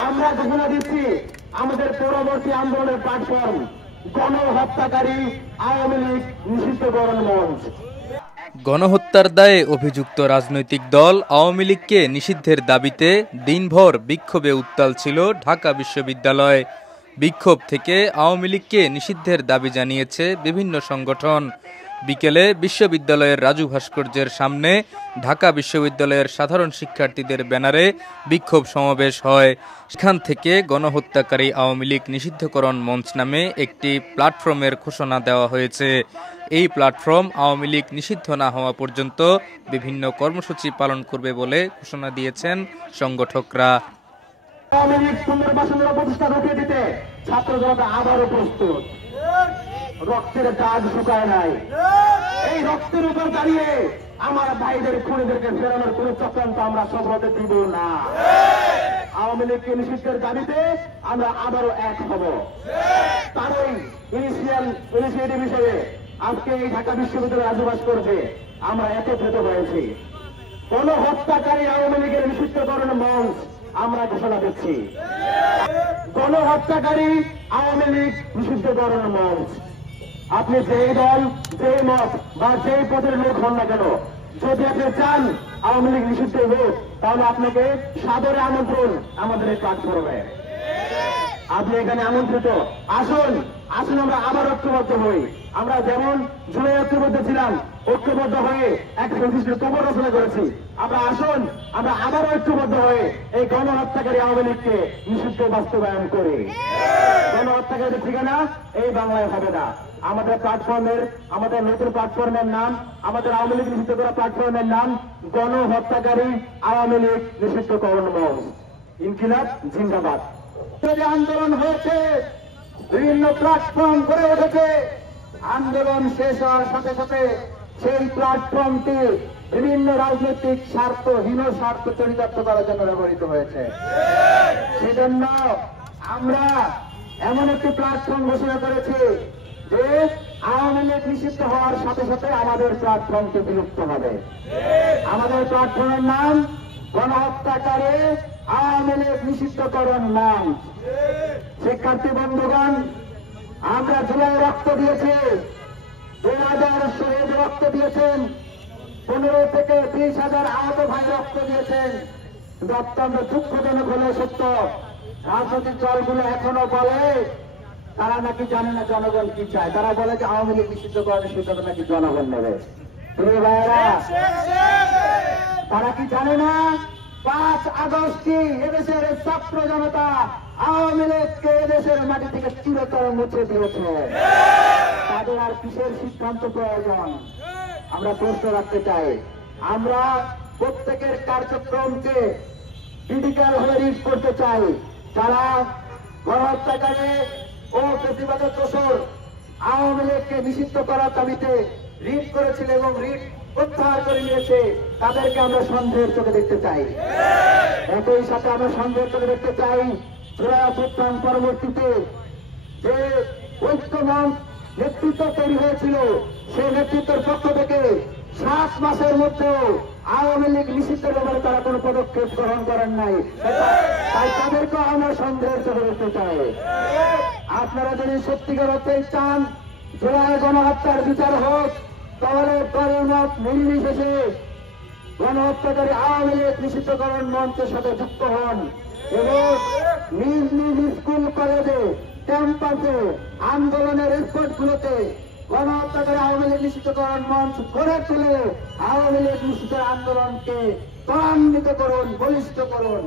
আমরা ঘোষণা দিচ্ছি আমাদের পরবর্তী আন্দোলনের প্ল্যাটফর্ম গণহত্যাকারী আওয়ামী লীগ নিষিদ্ধকরণ মঞ্চ। গণহত্যার দায়ে অভিযুক্ত রাজনৈতিক দল আওয়ামী লীগকে নিষিদ্ধের দাবিতে দিনভর বিক্ষোভে উত্তাল ছিল ঢাকা বিশ্ববিদ্যালয়। বিক্ষোভ থেকে আওয়ামী লীগকে নিষিদ্ধের দাবি জানিয়েছে বিভিন্ন সংগঠন। বিকেলে বিশ্ববিদ্যালয়ের রাজু ভাস্কর্যের সামনে ঢাকা বিশ্ববিদ্যালয়ের সাধারণ শিক্ষার্থীদের ব্যানারে বিক্ষোভ সমাবেশ হয়। সেখান থেকে গণহত্যাকারী আওয়ামী লীগ নিষিদ্ধকরণ মঞ্চ নামে একটি প্ল্যাটফর্মের ঘোষণা দেওয়া হয়েছে। এই প্ল্যাটফর্ম আওয়ামী লীগ নিষিদ্ধ না হওয়া পর্যন্ত বিভিন্ন কর্মসূচি পালন করবে বলে ঘোষণা দিয়েছেন সংগঠকরা। আওয়ামী লীগ পুনর্বাসনের প্রতিষ্ঠা রুখে দিতে ছাত্র জনতা আবারও প্রস্তুত। রক্তের দাগ শুকায় নাই। এই রক্তের উপর দাঁড়িয়ে আমার ভাইদের খুনিদেরকে ফেরানোর কোন চক্রান্ত আমরা সফল হতে দিব না। আওয়ামী লীগকে নিষিদ্ধের দাবিতে আমরা আবারও এক হব। তারই ইনিশিয়েটিভ হিসেবে আজকে এই ঢাকা বিশ্ববিদ্যালয় রাজু ভাস্কর্যে আমরা একত্রিত হয়েছি। গণহত্যাকারী আওয়ামী লীগের নিষিদ্ধকরণ মঞ্চ আমরা ঘোষণা দিচ্ছি। গণহত্যাকারী আওয়ামী লীগ নিষিদ্ধকরণ মঞ্চ। আপনি যেই দল, যেই মত বা যেই পদের লোক হন না কেন, যদি আপনি চান আওয়ামী লীগ নিষিদ্ধ হোক, তাহলে আপনাকে সাদরে আমন্ত্রণ আমাদের এই প্ল্যাটফর্মে। আপনি এখানে আমন্ত্রিত। আসুন আসুন আমরা আবার ঐক্যবদ্ধ হই। আমরা যেমন জুলাই ঐক্যবদ্ধ ছিলাম, ঐক্যবদ্ধ হয়ে এক নির্দিষ্ট কবর রচনা করেছি। আসুন আমরা আবার ঐক্যবদ্ধ হয়ে এই গণহত্যাকারী আওয়ামী লীগকে নিষিদ্ধ বাস্তবায়ন করি। গণহত্যাকারীদের ঠিকানা এই বাংলায় হবে না। আমাদের প্ল্যাটফর্মের, আমাদের নতুন প্ল্যাটফর্মের নাম, আমাদের আওয়ামী লীগ নিষিদ্ধ করা প্ল্যাটফর্মের নাম গণহত্যাকারী আওয়ামী লীগ নিষিদ্ধকরণ মঞ্চ। ইনকিলাব জিন্দাবাদ। আন্দোলন হয়েছে, বিভিন্ন প্ল্যাটফর্ম গড়ে উঠেছে। আন্দোলন শেষ হওয়ার সাথে সাথে সেই প্ল্যাটফর্মটি বিভিন্ন রাজনৈতিক স্বার্থ, হীন স্বার্থ চরিতার্থ করার জন্য ব্যবহৃত হয়েছে। সেজন্য আমরা এমন একটি প্ল্যাটফর্ম ঘোষণা করেছি যে আওয়ামী লীগ নিষিদ্ধ হওয়ার সাথে সাথে আমাদের প্ল্যাটফর্মটি বিলুপ্ত হবে। আমাদের প্ল্যাটফর্মের নাম গণহত্যাকারী আওয়ামী লীগ নিষিদ্ধকরণ মঞ্চ। শিক্ষার্থী বন্ধুগণ, আমরা জুলাই রক্ত দিয়েছি, 2000 শহীদ রক্ত দিয়েছেন, 15 থেকে 20,000 আহত ভাই রক্ত দিয়েছেন। অত্যন্ত দুঃখজনক হলেও সত্য, রাজনৈতিক দলগুলো এখনো বলে তারা নাকি জানে না জনগণ কি চায়। তারা বলে যে আওয়ামী লীগ নিষিদ্ধ করার সিদ্ধান্ত নাকি জনগণ নেবে। তারা কি জানে না 5 আগস্টই এদেশের ছাত্র জনতা আওয়ামী লীগকে এদেশের মাটি থেকে চিরতরে মুছে দিয়েছে। তাদের আর কিসের সিদ্ধান্ত প্রয়োজন? আমরা প্রশ্ন রাখতে চাই। আমরা প্রত্যেকের কার্যক্রমকে ক্রিটিক্যাল হয়ে রিড করতে চাই। যারা গণহত্যাকারী ও প্রতিবাদের দোষর আওয়ামী লীগকে নিষিদ্ধ করার দাবিতে রিট করেছিল এবং রিট প্রত্যাহার করে নিয়েছে, তাদেরকে আমরা সন্দেহের চোখে দেখতে চাই। একই সাথে আমরা সন্দেহের চোখে দেখতে চাই জুলাই অভ্যুত্থান পরবর্তীতে যে ঐক্যমঞ্চ নেতৃত্ব তৈরি হয়েছিল, সেই নেতৃত্বের পক্ষ থেকে 7 মাসের মধ্যেও আওয়ামী লীগ নিষিদ্ধের ব্যাপারে তারা কোনো পদক্ষেপ গ্রহণ করেন নাই। তাই তাদেরকেও আমরা সন্দেহের চোখে দেখতে চাই। আপনারা যদি সত্যিকার অর্থে চান জুলাই গণহত্যার বিচার হোক, তাহলে দলের মত নির্বিশেষে গণহত্যাকারী আওয়ামী লীগ নিষিদ্ধকরণ মঞ্চের সাথে যুক্ত হন এবং নিজ নিজ স্কুল, কলেজে, ক্যাম্পাসে, আন্দোলনের স্পটগুলোতে গণহত্যাকারী আওয়ামী লীগ নিষিদ্ধকরণ মঞ্চ গড়ে তুলে আওয়ামী লীগ নিষিদ্ধ আন্দোলনকে ত্বরান্বিত করুন, বলিষ্ঠ করুন।